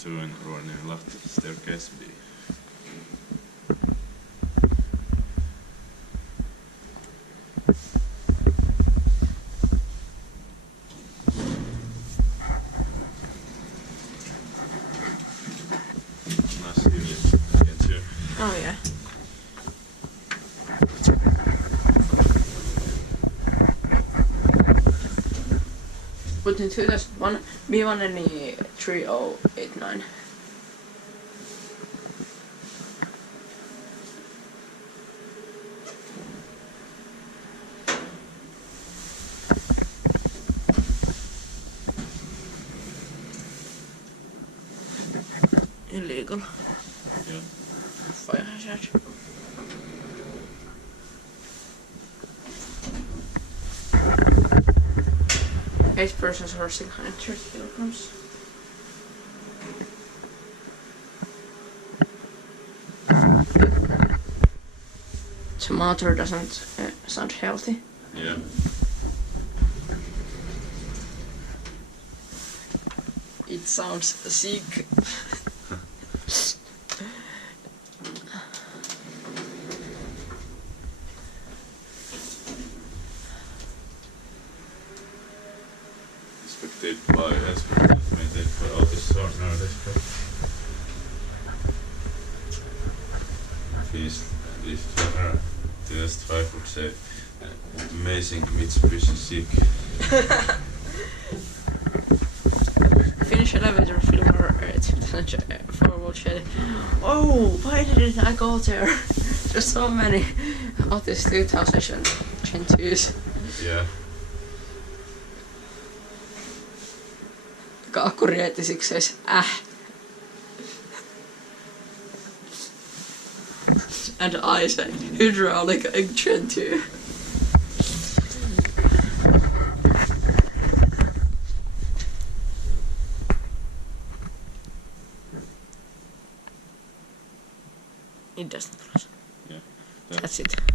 GeN2 in Ruoriniemi, Lahti, staircase B. Nice unit, GeN2. Oh yeah. Put in 2001 B1 3089. Illegal. Yeah. Fire hazard. Eight persons are 630 kilograms. The motor doesn't sound healthy. Yeah. It sounds sick. Expected by Elspecta, maintained by Otis GeN2 MRL. Test 5 would say amazing Mitsubishi sick. Finnish elevator filmer 2004 shady. Oh, why didn't I go there? There's so many Otis 2000 GeN2s. Yeah. Akkuriäiti siksi ees And I say hydraulic GeN2. It doesn't close. Yeah. That's it.